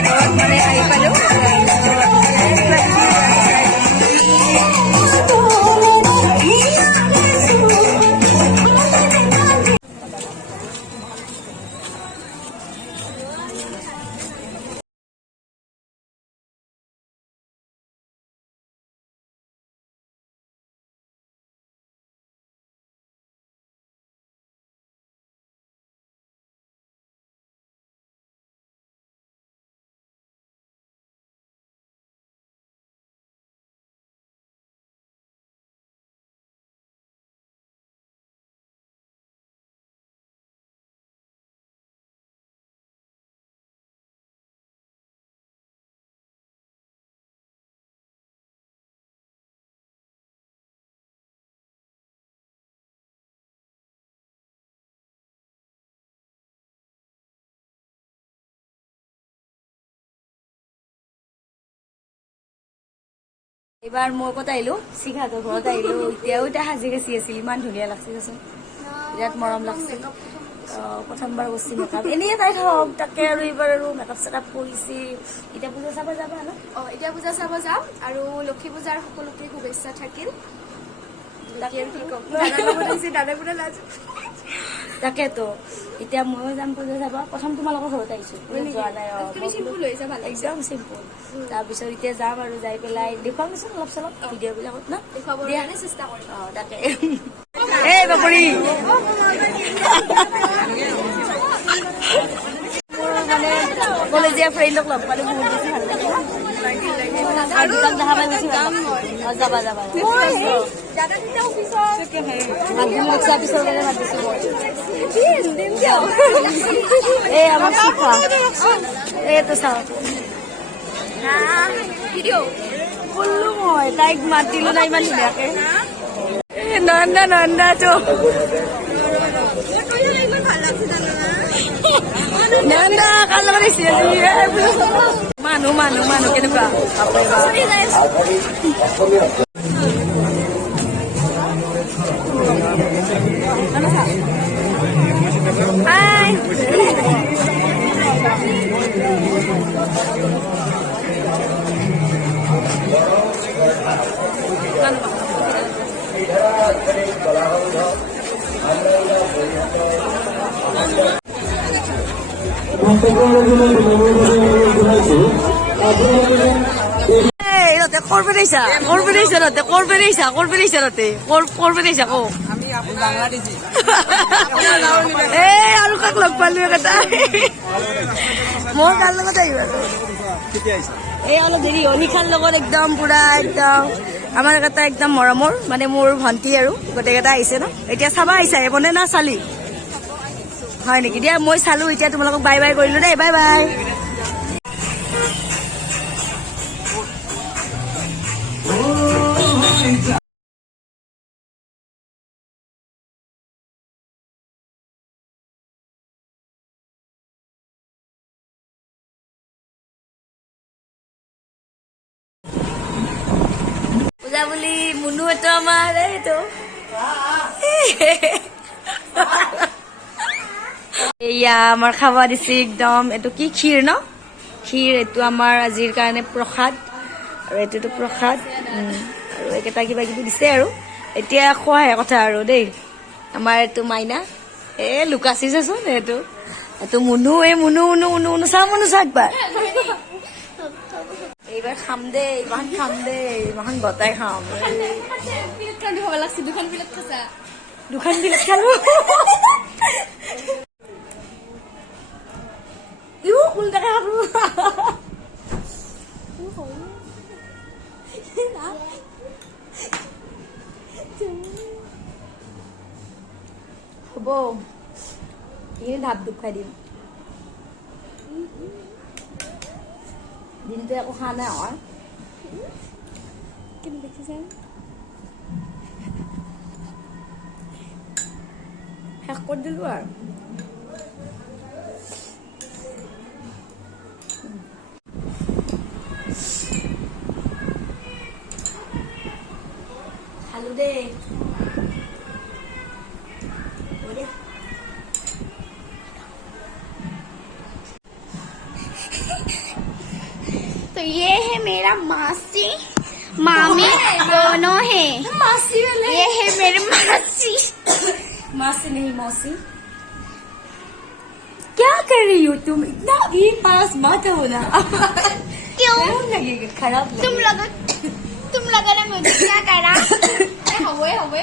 থিয়েটাৰত মানে আহি পালোঁ। এইবাৰ মই ক'ত আহিলোঁ, চিঘাটৰ ঘৰত আহিলোঁ। এতিয়াও এতিয়া সাজি কাচি আছিল, ইমান ধুনীয়া লাগছে দেচোন, বিৰাট মৰম লাগছে। প্ৰথমবাৰ কৰিছে মেকআপ, এনেই তাই হওক তাকে আৰু এইবাৰ আৰু মেকআপ চেকআপ কৰিছে। এতিয়া পূজা চাব যাবা ন? এতিয়া পূজা চাব যাম আৰু লক্ষী পূজাৰ সকলোকে শুভেচ্ছা থাকিল। তাকেতো এতিয়া ময়ো যাম পূজা চাব। প্ৰথম তোমালোকৰ ঘৰত আহিছো, যোৱা নাই। একদম চিম্পুল। তাৰপিছত এতিয়া যাম আৰু যাই পেলাই দেখুৱামচোন অলপ চলপ ভিডিঅ' বিলাকত ন, দেখুৱাবলৈ চেষ্টা কৰিম। তাকে এই বাপৰি মোৰ মানে কলেজীয়া ফ্ৰেণ্ডক লগ পালে বহুত বেছি ভাল লাগে আৰু দেখা পাই বেছি ভাল লাগে। যাবা যাবা পিছৰ কাৰণে মাতিছো মই। এই আমাৰ শিখা এইটো চাওঁ কলো মই তাইক মাতিলো নাই ইমান ধুনীয়াকে। নন্দা নন্দাটো নন্দা কাৰ লগত আহিছে মানুহ মানুহ মানুহ কেনেকুৱা হাই আৰু কাক লগ পালো এটা মই কাৰ লগত আহিব এই অলপ দেৰি অনিশাৰ লগত একদম পুৰা একদম আমাৰ এটা একদম মৰমৰ মানে মোৰ ভন্টি আৰু গোটেইকেইটা আহিছে ন। এতিয়া চাবা আহিছা বনে না চালি হয় নেকি? দিয়া মই চালো, এতিয়া তোমালোকক বাই বাই কৰিলো দেই, বাই বাই। পূজা বুলি মুনু এইটো আমাৰ এইটো এয়া আমাৰ খাবা দিছে একদম। এইটো কি ক্ষীৰ ন? ক্ষীৰ। এইটো আমাৰ আজিৰ কাৰণে প্ৰসাদ আৰু এইটোতো প্ৰসাদ আৰু এইকেইটা কিবা কিবি দিছে আৰু এতিয়া খোৱাহে কথা আৰু দেই। আমাৰ এইটো মাইনা লুকাচি চাচোন এইটো এইটো মুনু মুনু মুনু মুনু মুনু চা মুনু চা একবাৰ। এইবাৰ খাম দেই, ইমান খাম দেই, ইমান গতাই খাম। দুখন বিলেট খালো উল্টাকে খালো হ'ব এই ধাপ ধুপ খাই দিম। দিনটো একো খোৱা নাই হয় কিন্তু দেখিছে শেষ কৰি দিলো আৰু খালো দেই। ये है मेरा मासी मामी दोनों है मासी वाले ये है मेरी मासी मासी नहीं मौसी क्या कर रही हो तुम इतना भी पास मत हो ना क्यों लगेगा खराब तुम लगा ना मुझे क्या करा हवे